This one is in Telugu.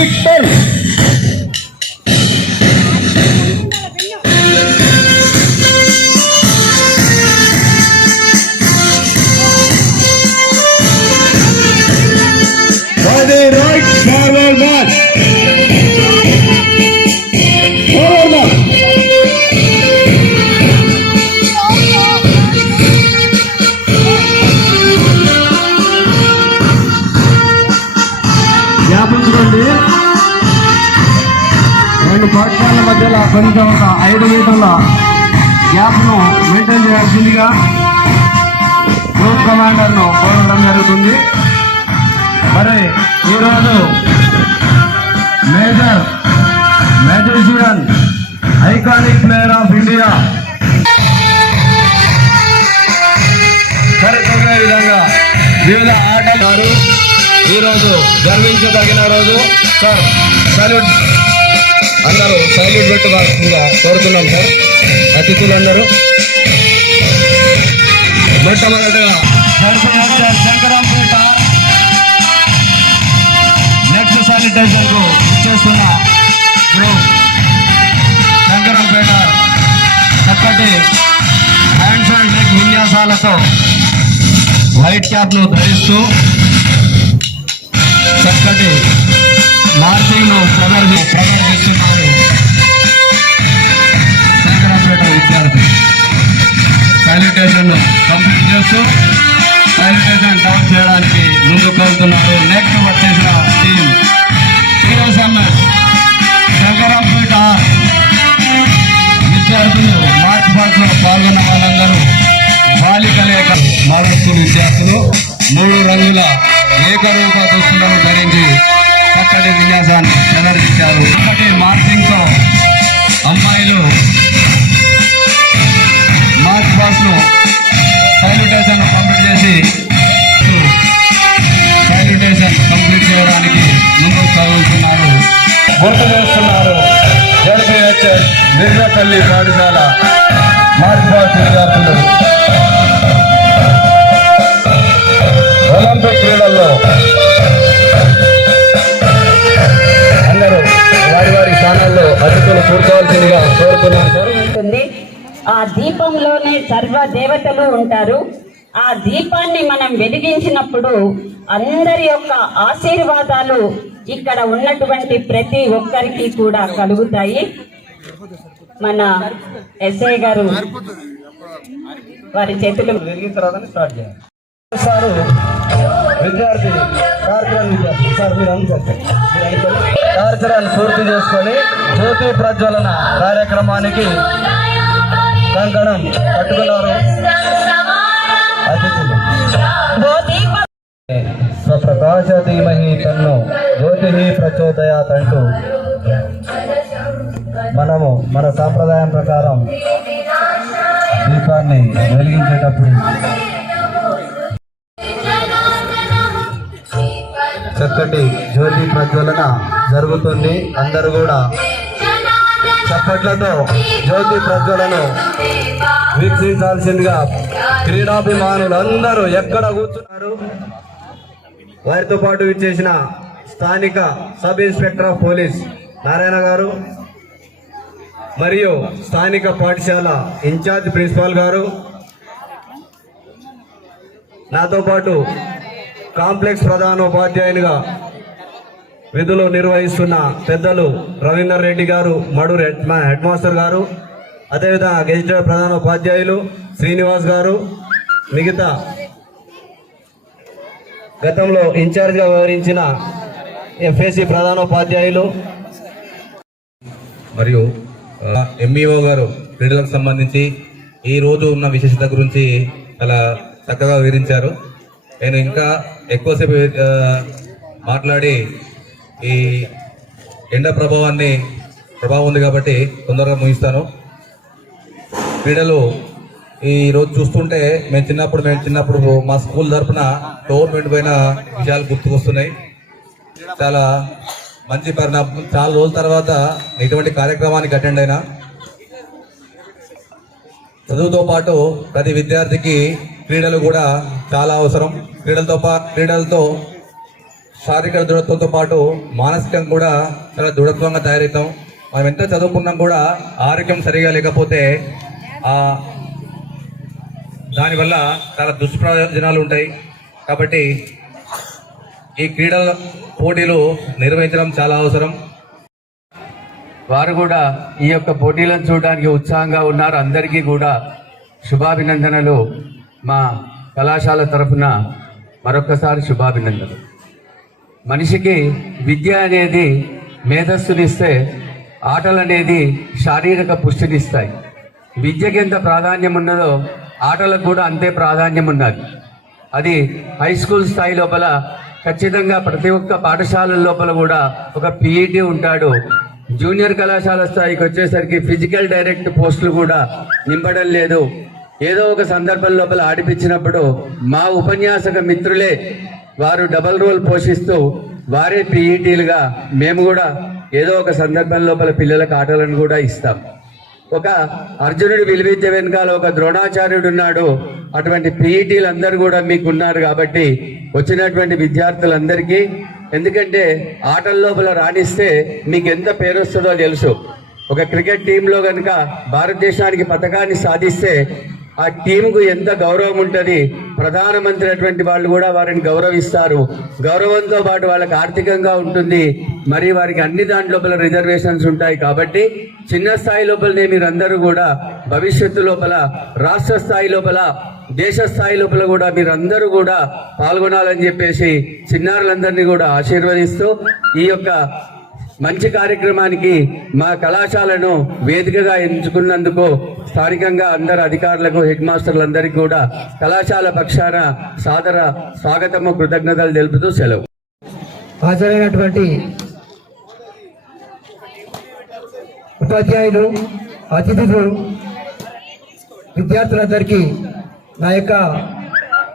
eight. కొంచెం ఒక ఐదు మీటర్ల గ్యాప్ను మెయింటైన్ చేయాల్సిందిగా గ్రూప్ కమాండర్ను కోరడం జరుగుతుంది. మరి ఈరోజు major magician iconic player of India. సరితూగే విధంగా వివిధ ఆటగారు ఈరోజు గర్వించదగిన రోజు. Sir salute. అందరూ సల్యూట్ పెట్టుకోవాల్సిందిగా కోరుతున్నాం సార్ అతిథులందరూ మొట్టమొదటిగా శంకరంపేట నెక్స్ట్ శానిటైజర్కు ఇచ్చేస్తున్న గ్రూప్ శంకరంపేట చక్కటి హ్యాండ్స్ అండ్ లెగ్ విన్యాసాలతో వైట్ క్యాప్ ధరిస్తూ చక్కటి మార్చింగ్ ప్రదర్శి ప్రదర్శిస్తున్నారు. శంకరంపేట విద్యార్థి. శానిటేషన్ కంప్లీట్ చేస్తూ శానిటేషన్ డౌన్ చేయడానికి ముందుకు వెళ్తున్నారు. నెక్స్ట్ వచ్చేసిన టీం టీఎస్ఎంఎస్ శంకరంపేట విద్యార్థులు మార్చ్ పార్ట్లో పాల్గొన్న వాళ్ళందరూ బాలిక లేఖ మోడల్ విద్యార్థులు మూడు రంగుల ఏకరూప దుస్తులను ధరించి చక్కటి విన్యాసాన్ని ప్రదర్శించారు. ఒకటి మార్చింగ్తో అమ్మాయిలు మార్చ్ పాస్ను సైల్యుటేషన్ కంప్లీట్ చేసి సైల్యుటేషన్ కంప్లీట్ చేయడానికి ముందుకు సాగుతున్నారు. గుర్తు చేస్తున్నారు. జడ్పీహెచ్ఎస్ నిర్మపల్లి పాఠశాల మార్చ్ పాస్ విద్యార్థులు. ఒలింపిక్ క్రీడల్లో అందరూ వారి వారి స్థానాల్లో అతిథులు కూర్చోవాల్సిందిగా కోరుతున్నాను ఆ దీపంలోనే సర్వ దేవతలు ఉంటారు. ఆ దీపాన్ని మనం వెలిగించినప్పుడు అందరి యొక్క ఆశీర్వాదాలు ఇక్కడ ఉన్నటువంటి ప్రతి ఒక్కరికి కూడా కలుగుతాయి. మన ఎస్ఐ గారు వారి చేతులు వెలిగిన తర్వాత స్టార్ట్ చేయాలి. విద్యార్థి కార్యక్రమం విద్యార్థి సార్ మీరు అనుకోండి కార్యక్రమాన్ని పూర్తి చేసుకొని జ్యోతి ప్రజ్వలన కార్యక్రమానికి కంకణం కట్టుకున్నారు. అతిథులు. స్వప్రకాశ ధీమహి తన్ను జ్యోతి ప్రచోదయాత్ అంటూ మనము మన సాంప్రదాయం ప్రకారం దీపాన్ని వెలిగించేటప్పుడు చక్కటి జ్యోతి ప్రజ్వలన జరుగుతుంది. అందరూ కూడా చప్పట్లతో జ్యోతి ప్రజ్వలను వీక్షించాల్సిందిగా క్రీడాభిమానులు అందరూ ఎక్కడ కూర్చున్నారు? వారితో పాటు ఇచ్చేసిన స్థానిక sub inspector of police Narayana గారు మరియు స్థానిక పాఠశాల ఇన్ఛార్జ్ ప్రిన్సిపాల్ గారు. నాతో పాటు కాంప్లెక్స్ ప్రధానోపాధ్యాయునిగా విధులు నిర్వహిస్తున్న పెద్దలు రవీందర్ రెడ్డి గారు మడూర్ హెడ్ మా- హెడ్ మాస్టర్ గారు అదేవిధంగా గెజిటెడ్ ప్రధానోపాధ్యాయులు శ్రీనివాస్ గారు మిగతా గతంలో ఇన్ఛార్జ్గా వ్యవహరించిన ఎఫ్ఏసి ప్రధానోపాధ్యాయులు. మరియు ఎంఈఓ గారు క్రీడలకు సంబంధించి ఈ రోజు ఉన్న విశేషత గురించి చాలా చక్కగా వివరించారు. నేను ఇంకా ఎక్కువసేపు మాట్లాడి ఈ ఎండ ప్రభావాన్ని ప్రభావం ఉంది కాబట్టి తొందరగా ముగిస్తాను. క్రీడలు ఈరోజు చూస్తుంటే మేము చిన్నప్పుడు మేము చిన్నప్పుడు మా స్కూల్ తరపున టోర్నమెంట్ పైన విషయాలు గుర్తుకొస్తున్నాయి. చాలా మంచి పరిణామం చాలా రోజుల తర్వాత ఇటువంటి కార్యక్రమానికి అటెండ్ అయినా. చదువుతో పాటు ప్రతి విద్యార్థికి క్రీడలు కూడా చాలా అవసరం. క్రీడలతో పా క్రీడలతో శారీరక దృఢత్వంతో పాటు మానసికంగా కూడా చాలా దృఢత్వంగా తయారవుతాం. మనం ఎంత చదువుకున్నాం కూడా ఆరోగ్యం సరిగా లేకపోతే దానివల్ల చాలా దుష్ప్రయోజనాలు ఉంటాయి. కాబట్టి ఈ క్రీడల పోటీలు నిర్వహించడం చాలా అవసరం. వారు కూడా ఈ యొక్క పోటీలను చూడడానికి ఉత్సాహంగా ఉన్నారు. అందరికీ కూడా శుభాభినందనలు. మా కళాశాల తరఫున మరొకసారి శుభాభినందనలు. మనిషికి విద్య అనేది మేధస్సునిస్తే ఆటలు అనేది శారీరక పుష్టినిస్తాయి. విద్యకి ఎంత ప్రాధాన్యం ఉన్నదో ఆటలకు కూడా అంతే ప్రాధాన్యం ఉన్నది అది హై స్కూల్ స్థాయి లోపల ఖచ్చితంగా ప్రతి ఒక్క పాఠశాల లోపల కూడా ఒక పీఈటీ ఉంటాడు. జూనియర్ కళాశాల స్థాయికి వచ్చేసరికి ఫిజికల్ డైరెక్ట్ పోస్టులు కూడా నింపడం లేదు. ఏదో ఒక సందర్భం లోపల ఆడిపించినప్పుడు మా ఉపన్యాసక మిత్రులే వారు డబల్ రోల్ పోషిస్తూ వారే పీఈటీలుగా మేము కూడా ఏదో ఒక సందర్భం లోపల పిల్లలకు ఆటలను కూడా ఇస్తాం. ఒక అర్జునుడు విలువిద్య వెనకాల ఒక ద్రోణాచార్యుడు ఉన్నాడు. అటువంటి పీఈటీలు అందరూ కూడా మీకు ఉన్నారు కాబట్టి వచ్చినటువంటి విద్యార్థులందరికీ ఎందుకంటే ఆటల లోపల రాణిస్తే మీకు ఎంత పేరు వస్తుందో తెలుసు. ఒక క్రికెట్ టీంలో కనుక భారతదేశానికి పథకాన్ని సాధిస్తే ఆ టీంకు ఎంత గౌరవం ఉంటుంది? ప్రధానమంత్రి అటువంటి వాళ్ళు కూడా వారిని గౌరవిస్తారు. గౌరవంతో పాటు వాళ్ళకి ఆర్థికంగా ఉంటుంది. మరి వారికి అన్ని దాని లోపల రిజర్వేషన్స్ ఉంటాయి కాబట్టి చిన్న స్థాయి లోపలనే మీరందరూ కూడా భవిష్యత్తు లోపల రాష్ట్ర స్థాయి లోపల దేశ స్థాయి లోపల కూడా మీరందరూ కూడా పాల్గొనాలని చెప్పేసి చిన్నారులందరినీ కూడా ఆశీర్వదిస్తూ ఈ యొక్క మంచి కార్యక్రమానికి మా కళాశాలను వేదికగా ఎంచుకున్నందుకు స్థానికంగా అందరు అధికారులకు హెడ్ మాస్టర్లందరికీ కూడా కళాశాల పక్షాన సాదర స్వాగతము కృతజ్ఞతలు తెలుపుతూ సెలవు. హాజరైనటువంటి ఉపాధ్యాయులు అతిథులు విద్యార్థులందరికీ నా యొక్క